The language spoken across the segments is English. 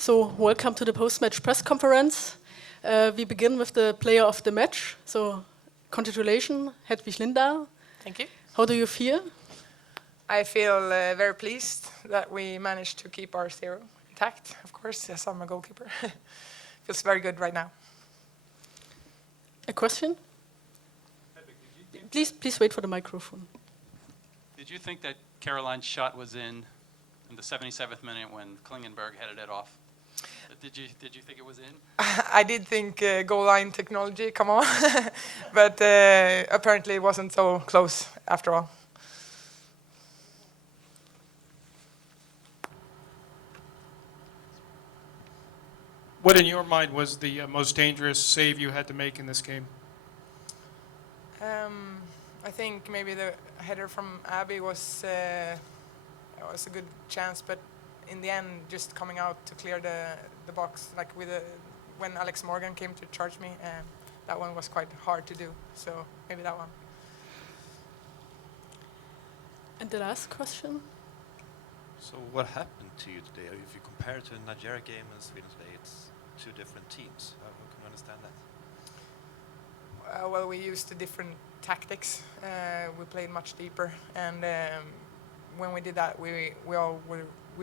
So, welcome to the post-match press conference. We begin with the player of the match. So, congratulations, Hedvig Linda. Thank you. How do you feel? I feel very pleased that we managed to keep our 0 intact, of course, as I'm a goalkeeper. Feels very good right now. A question? Please wait for the microphone. Did you think that Caroline's shot was in the 77th minute when Klingenberg headed it off? Did you think it was in? I did think goal line technology, come on. But apparently it wasn't so close after all. What in your mind was the most dangerous save you had to make in this game? I think maybe the header from Abby was a good chance, but in the end, just coming out to clear the box, like when Alex Morgan came to charge me, that one was quite hard to do. So maybe that one. And the last question? So what happened to you today? If you compare it to a Nigeria game and Sweden today, it's two different teams. How can you understand that? Well, we used different tactics. We played much deeper, and when we did that, we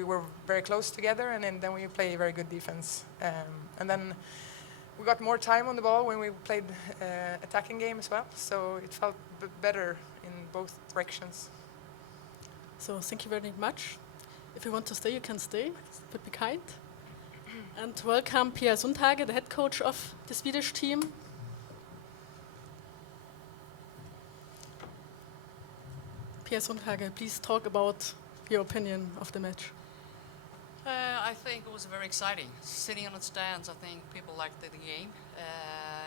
were very close together, and then we played very good defense. And then we got more time on the ball when we played attacking game as well. So it felt better in both directions. So thank you very much. If you want to stay, you can stay. But be kind. And welcome Pia Sundhage, the head coach of the Swedish team. Pia Sundhage, please talk about your opinion of the match. I think it was very exciting. Sitting on the stands, I think people liked the game.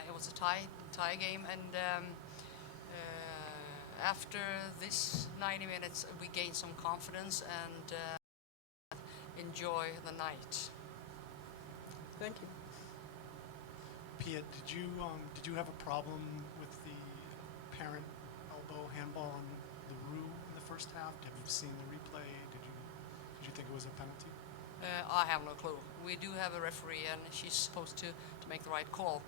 It was a tie game, and after this 90 minutes, we gained some confidence and enjoy the night. Thank you. Pia, did you have a problem with the apparent elbow handball on the Rue in the first half? Have you seen the replay? Did you think it was a penalty? I have no clue. We do have a referee, and she's supposed to make the right call.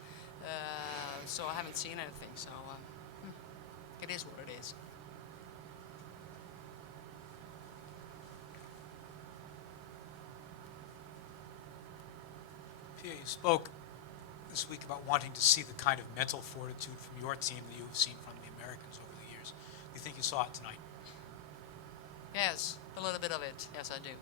So I haven't seen anything. So it is what it is. Pia, you spoke this week about wanting to see the kind of mental fortitude from your team that you've seen from the Americans over the years. Do you think you saw it tonight? Yes, a little bit of it. Yes, I do.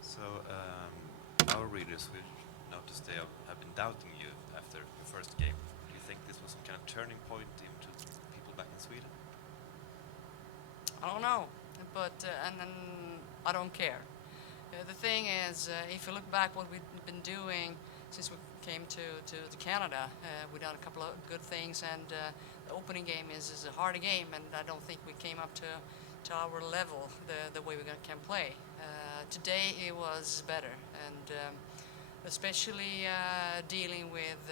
So our readers will notice they have been doubting you after the first game. Do you think this was some kind of turning point into people back in Sweden? I don't know, but and I don't care. The thing is, if you look back what we've been doing since we came to Canada, we've done a couple of good things, and the opening game is a harder game, and I don't think we came up to our level, the way we can play. Today it was better, and especially dealing with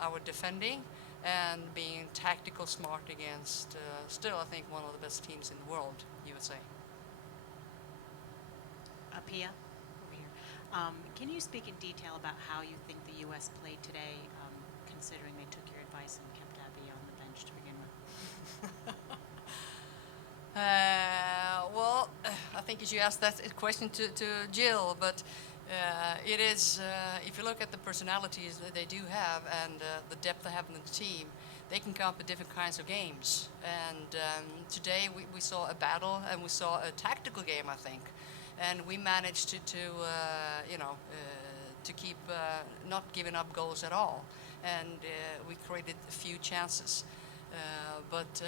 our defending and being tactical smart against still I think one of the best teams in the world, USA. Pia, over here. Can you speak in detail about how you think the U.S. played today, considering they took your advice and kept Abby on the bench to begin with? Well, I think you should ask that question to Jill, but it is, if you look at the personalities that they do have and the depth they have in the team, they can come up with different kinds of games. And today we saw a battle and we saw a tactical game, I think. And we managed to keep not giving up goals at all. And we created a few chances. But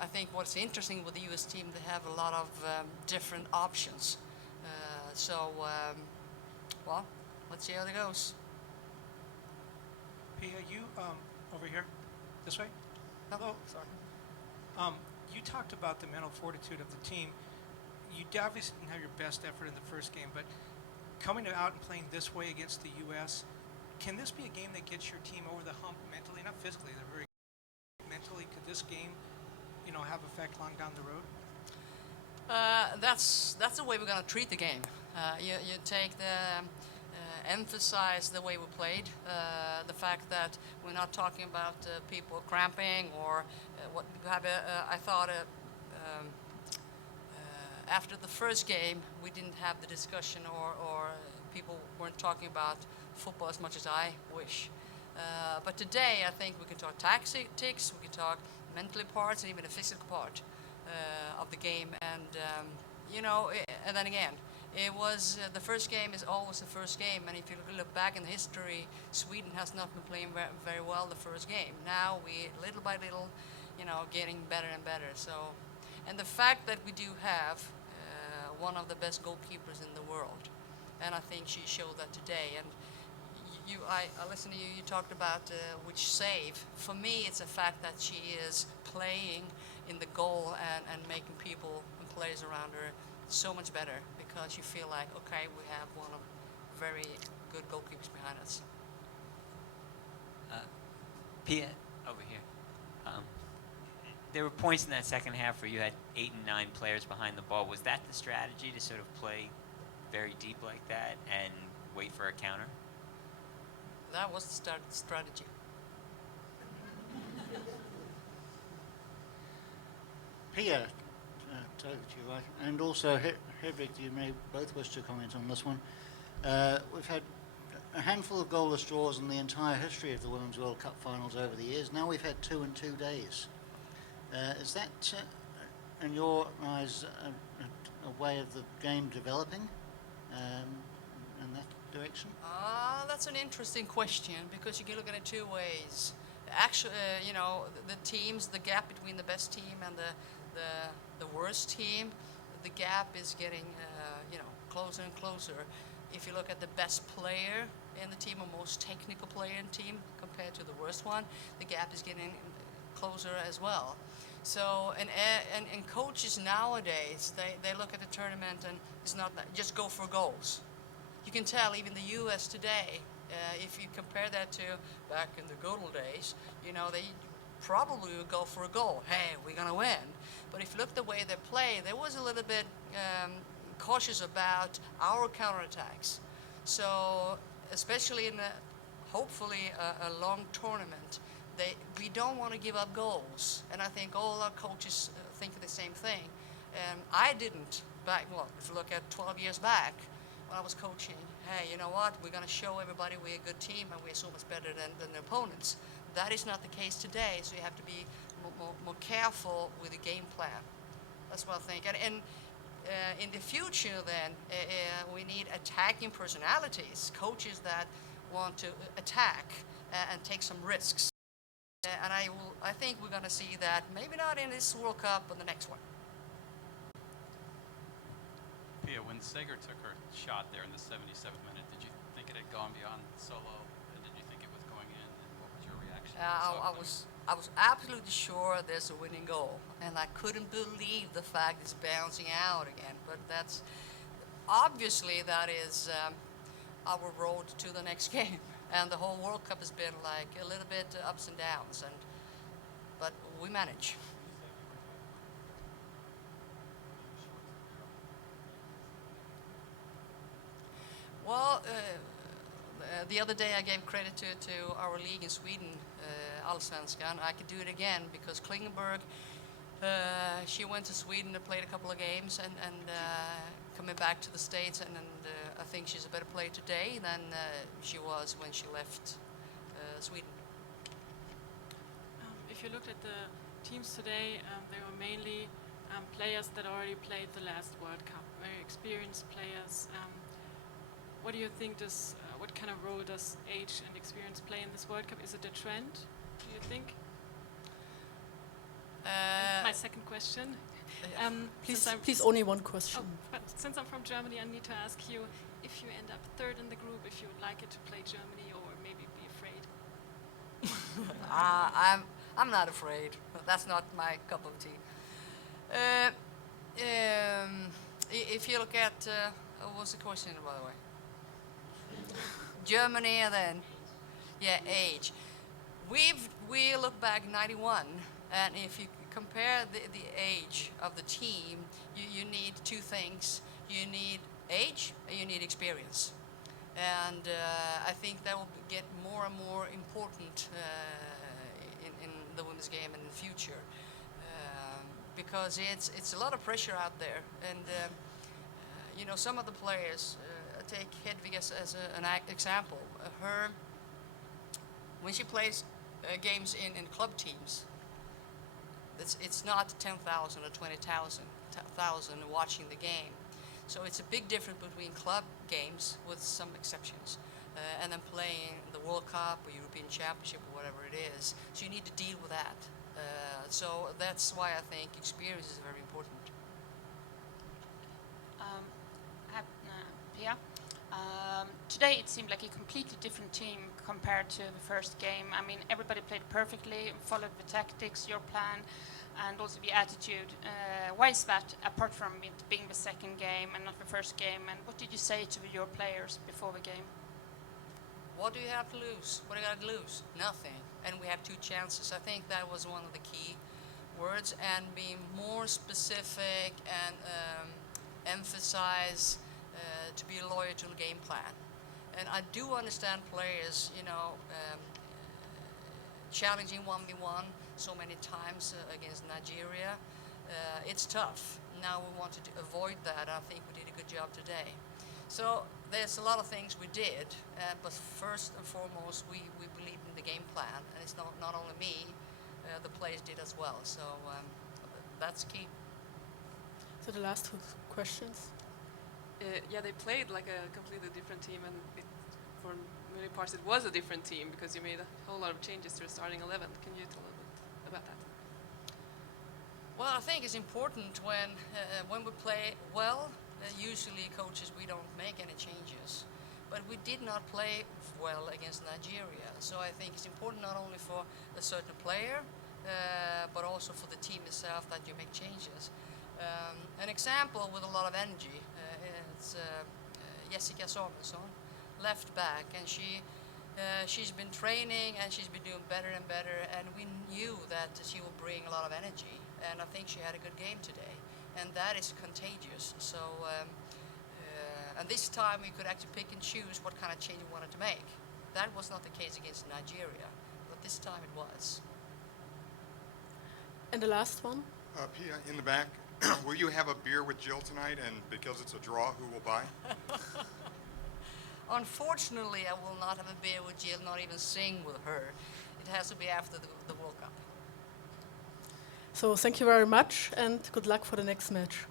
I think what's interesting with the U.S. team, they have a lot of different options. Well, let's see how it goes. Pia, you over here, this way. No. Oh, sorry. You talked about the mental fortitude of the team. You obviously didn't have your best effort in the first game, but coming out and playing this way against the U.S., Can this be a game that gets your team over the hump mentally, not physically? They're very mentally. Could this game, have effect long down the road? That's the way we're going to treat the game. You take emphasize the way we played, the fact that we're not talking about people cramping or what we have. I thought after the first game we didn't have the discussion or people weren't talking about football as much as I wish. But today I think we can talk tactics, we can talk mentally parts, and even the physical part of the game. And and then again, it was the first game is always the first game. And if you look back in history, Sweden has not been playing very well the first game. Now we little by little, getting better and better. So, and the fact that we do have one of the best goalkeepers in the world, and I think she showed that today. And I listened to you. You talked about which save. For me, it's a fact that she is playing in the goal and making people and players around her so much better, because you feel like, okay, we have one of very good goalkeepers behind us. Pia, over here. There were points in that second half where you had 8 and 9 players behind the ball. Was that the strategy, to sort of play very deep like that and wait for a counter? That was the strategy. Pia, to you, and also Hedvig, you may both wish to comment on this one. We've had a handful of goalless draws in the entire history of the Women's World Cup finals over the years. Now we've had 2 in 2 days. Is that, in your eyes, a way of the game developing in that direction? That's an interesting question, because you can look at it 2 ways. Actually, the teams, the gap between the best team and the worst team, the gap is getting closer and closer. If you look at the best player in the team, or most technical player in the team compared to the worst one, the gap is getting closer as well. So, and coaches nowadays, they look at the tournament and it's not that, just go for goals. You can tell even the U.S. today, if you compare that to back in the good old days, they probably would go for a goal. Hey, we're going to win. But if you look the way they play, there was a little bit cautious about our counterattacks. So, especially in hopefully a long tournament, we don't want to give up goals. And I think all our coaches think the same thing. I didn't back, well, if you look at 12 years back, when I was coaching, hey, you know what, we're going to show everybody we're a good team and we're so much better than the opponents. That is not the case today, so you have to be more careful with the game plan. That's what I think. And in the future then, we need attacking personalities, coaches that want to attack and take some risks. And I think we're going to see that, maybe not in this World Cup, but the next one. Pia, when Sager took her shot there in the 77th minute, did you think it had gone beyond solo? And did you think it was going in? And what was your reaction? I was absolutely sure there's a winning goal, and I couldn't believe the fact it's bouncing out again. But that's obviously that is our road to the next game, and the whole World Cup has been like a little bit ups and downs, but we manage. Well, the other day I gave credit to our league in Sweden, Allsvenskan. I could do it again because Klingenberg, she went to Sweden and played a couple of games and coming back to the States, and I think she's a better player today than she was when she left Sweden. If you looked at the teams today, they were mainly players that already played the last World Cup, very experienced players. What do you think what kind of role does age and experience play in this World Cup? Is it a trend, do you think? My second question. Please only one question. Oh, but since I'm from Germany, I need to ask you, if you end up third in the group, if you would like it to play Germany or maybe be afraid? I'm not afraid. That's not my cup of tea. If you look at, what was the question, by the way? Germany, and then Yeah, age. We look back 91, and if you compare the age of the team, you need two things. You need age and you need experience. And I think that will get more and more important in the women's game in the future, because it's a lot of pressure out there. And you know, some of the players, take Hedvig as an example. When she plays games in club teams, it's not 10,000 or 20,000 watching the game. So it's a big difference between club games, with some exceptions, and then playing the World Cup or European Championship or whatever it is. So you need to deal with that. So that's why I think experience is very important. Pia, today it seemed like a completely different team compared to the first game. I mean, everybody played perfectly, followed the tactics, your plan, and also the attitude. Why is that, apart from it being the second game and not the first game? And what did you say to your players before the game? What do you have to lose? What do you got to lose? Nothing. And we have 2 chances. I think that was one of the key words, and being more specific and emphasize to be loyal to the game plan. And I do understand players, you know, challenging 1v1 so many times against Nigeria. It's tough. Now we wanted to avoid that. I think we did a good job today. So there's a lot of things we did, but first and foremost, we believed in the game plan, and it's not only me, the players did as well. So that's key. So the last 2 questions. Yeah, they played like a completely different team, and for many parts it was a different team because you made a whole lot of changes to the starting 11. Can you tell a bit about that? Well, I think it's important when we play well. Usually, coaches, we don't make any changes, but we did not play well against Nigeria. So I think it's important not only for a certain player, but also for the team itself that you make changes. An example with a lot of energy. It's Jessica Samuelsson, left back, and she's been training and she's been doing better and better, and we knew that she will bring a lot of energy, and I think she had a good game today, and that is contagious. So and this time we could actually pick and choose what kind of change we wanted to make. That was not the case against Nigeria, but this time it was. And the last one. Pia, in the back, will you have a beer with Jill tonight? And because it's a draw, who will buy? Unfortunately, I will not have a beer with Jill, not even sing with her. It has to be after the World Cup. So thank you very much, and good luck for the next match.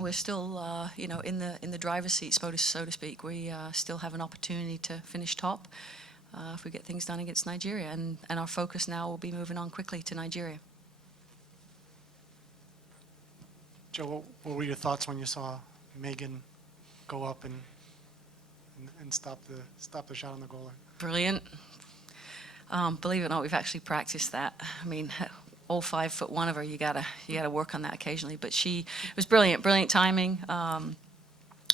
We're still, you know, in the driver's seat, so to speak. We still have an opportunity to finish top if we get things done against Nigeria, and our focus now will be moving on quickly to Nigeria. Joe, what were your thoughts when you saw Megan go up and stop the shot on the goal line? Brilliant. Believe it or not, we've actually practiced that. I mean, all 5'1" of her, you gotta work on that occasionally. But it was brilliant timing.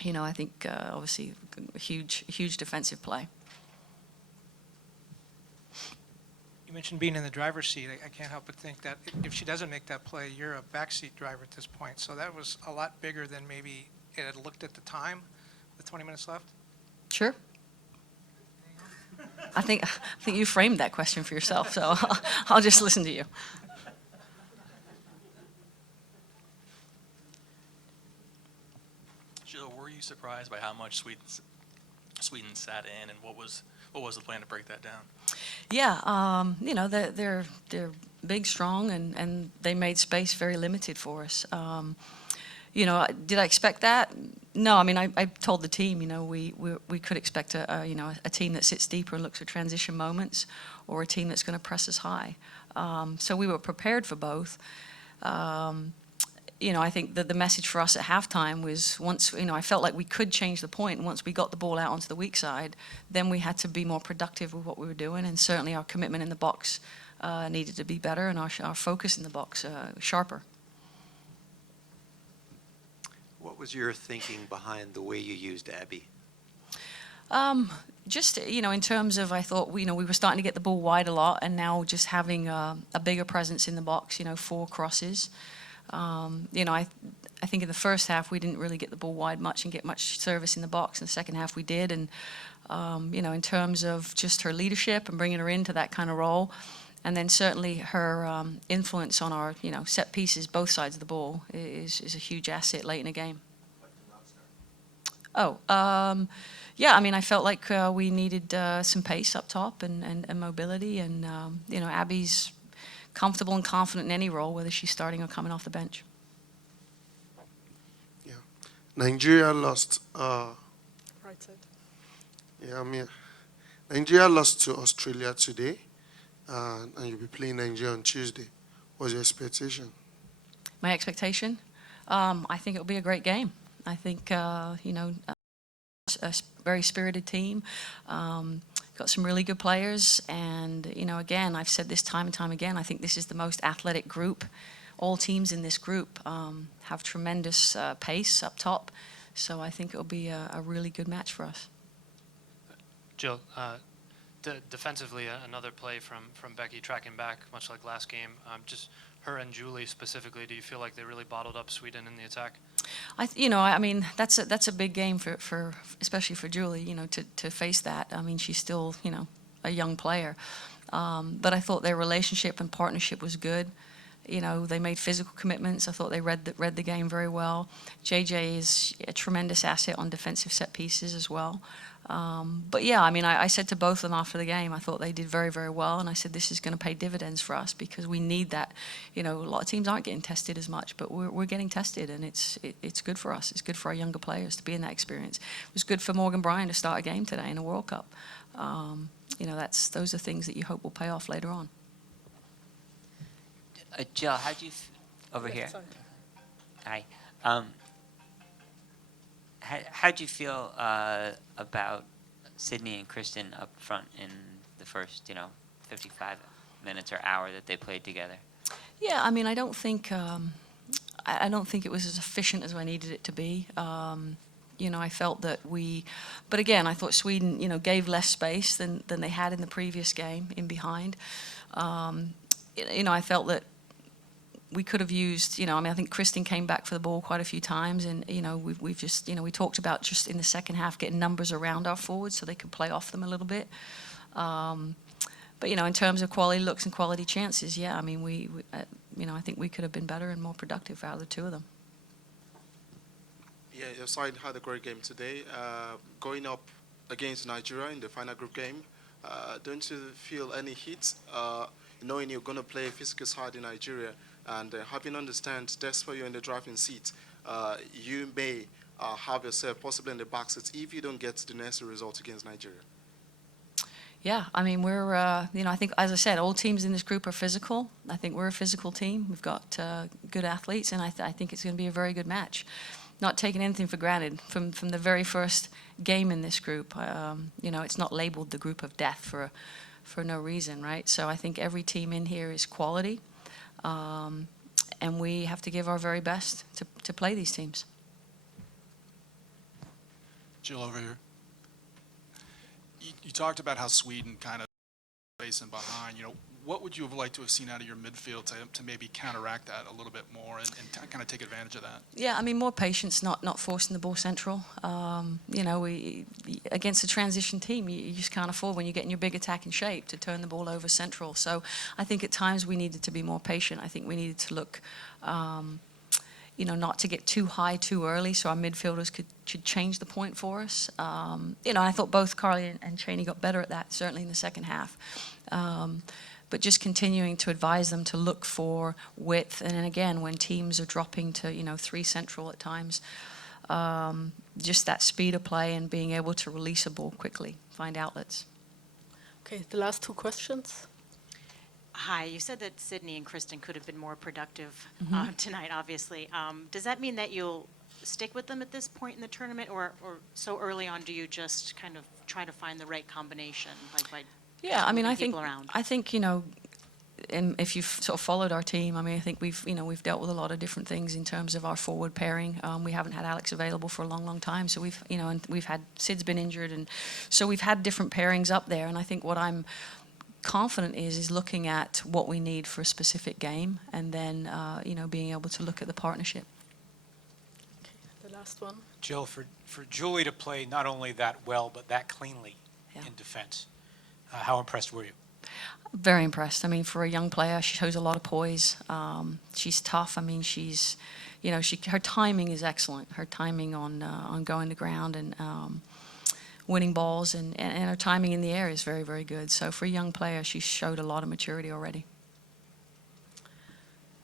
I think obviously a huge defensive play. You mentioned being in the driver's seat. I can't help but think that if she doesn't make that play, you're a backseat driver at this point. So that was a lot bigger than maybe it had looked at the time with 20 minutes left. Sure. I think you framed that question for yourself, so I'll just listen to you. Jill, were you surprised by how much Sweden sat in, and what was the plan to break that down? Yeah, they're big, strong, and they made space very limited for us. Did I expect that? No, I mean, I told the team, we could expect a team that sits deeper and looks for transition moments, or a team that's going to press us high. So we were prepared for both. I think that the message for us at halftime was once, I felt like we could change the point, and once we got the ball out onto the weak side, then we had to be more productive with what we were doing, and certainly our commitment in the box needed to be better, and our focus in the box sharper. What was your thinking behind the way you used Abby? Just, in terms of, I thought, we were starting to get the ball wide a lot, and now just having a bigger presence in the box, 4 crosses. I think in the first half we didn't really get the ball wide much and get much service in the box. In the second half we did, and in terms of just her leadership and bringing her into that kind of role, and then certainly her influence on our set pieces, both sides of the ball, is a huge asset late in the game. Yeah, I mean, I felt like we needed some pace up top and mobility, and Abby's comfortable and confident in any role, whether she's starting or coming off the bench. Yeah, Nigeria lost. Right side. Yeah, I'm here. Nigeria lost to Australia today, and you'll be playing Nigeria on Tuesday. What's your expectation? My expectation? I think it'll be a great game. I think a very spirited team. Got some really good players, and again, I've said this time and time again, I think this is the most athletic group. All teams in this group have tremendous pace up top, so I think it'll be a really good match for us. Jill, defensively, another play from Becky tracking back, much like last game. Just her and Julie specifically, do you feel like they really bottled up Sweden in the attack? I mean, that's a big game for especially for Julie, to face that. I mean, she's still, a young player. But I thought their relationship and partnership was good. They made physical commitments. I thought they read the game very well. JJ is a tremendous asset on defensive set pieces as well. But yeah, I mean, I said to both of them after the game, I thought they did very, very well, and I said this is going to pay dividends for us because we need that. A lot of teams aren't getting tested as much, but we're getting tested, and it's good for us. It's good for our younger players to be in that experience. It was good for Morgan Bryan to start a game today in the World Cup. Those are things that you hope will pay off later on. Jill, how do you over here? Sorry. Hi. How do you feel about Sydney and Kristen up front in the first, 55 minutes or hour that they played together? Yeah, I mean, I don't think it was as efficient as I needed it to be. I felt that but again, I thought Sweden, gave less space than they had in the previous game in behind. I felt that we could have used, I think Kristen came back for the ball quite a few times, and, we've just, we talked about just in the second half getting numbers around our forwards so they could play off them a little bit. But, in terms of quality looks and quality chances, yeah, I mean, we I think we could have been better and more productive out of the two of them. Yeah, your side had a great game today. Going up against Nigeria in the final group game, don't you feel any heat, knowing you're going to play a physical side in Nigeria, and having understand that's where you're in the driving seat, you may have yourself possibly in the back seat if you don't get the necessary result against Nigeria? Yeah, I mean, we're, I think, as I said, all teams in this group are physical. I think we're a physical team. We've got good athletes, and I think it's going to be a very good match. Not taking anything for granted. From the very first game in this group, it's not labeled the group of death for no reason, right? So I think every team in here is quality, and we have to give our very best to play these teams. Jill, over here. You talked about how Sweden kind of facing behind. What would you have liked to have seen out of your midfield to maybe counteract that a little bit more and kind of take advantage of that? Yeah, I mean, more patience, not forcing the ball central. Against a transition team, you just can't afford, when you get in your big attacking shape, to turn the ball over central. So I think at times we needed to be more patient. I think we needed to look, not to get too high too early, so our midfielders could change the point for us. I thought both Carly and Cheney got better at that, certainly in the second half. But just continuing to advise them to look for width. And then again, when teams are dropping to, 3 central at times, just that speed of play and being able to release a ball quickly, find outlets. Okay, the last 2 questions. Hi, you said that Sydney and Kristen could have been more productive Mhm. tonight, obviously. Does that mean that you'll stick with them at this point in the tournament, or so early on do you just kind of try to find the right combination, like by Yeah, I mean, moving I think people around? and if you've sort of followed our team, I mean, I think we've dealt with a lot of different things in terms of our forward pairing. We haven't had Alex available for a long time, so and we've had Sid's been injured, and so we've had different pairings up there. And I think what I'm confident is looking at what we need for a specific game, and then being able to look at the partnership. The last one. Jill, for Julie to play not only that well, but that cleanly in defense, how impressed were you? Very impressed. I mean, for a young player, she shows a lot of poise. She's tough. I mean, her timing is excellent. Her timing on going to ground and winning balls, and her timing in the air is very, very good. So for a young player, she showed a lot of maturity already.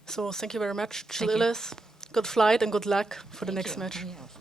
So thank you very much, Jill Thank you. Ellis. Good flight and good luck for the Thank next you. match. Yeah.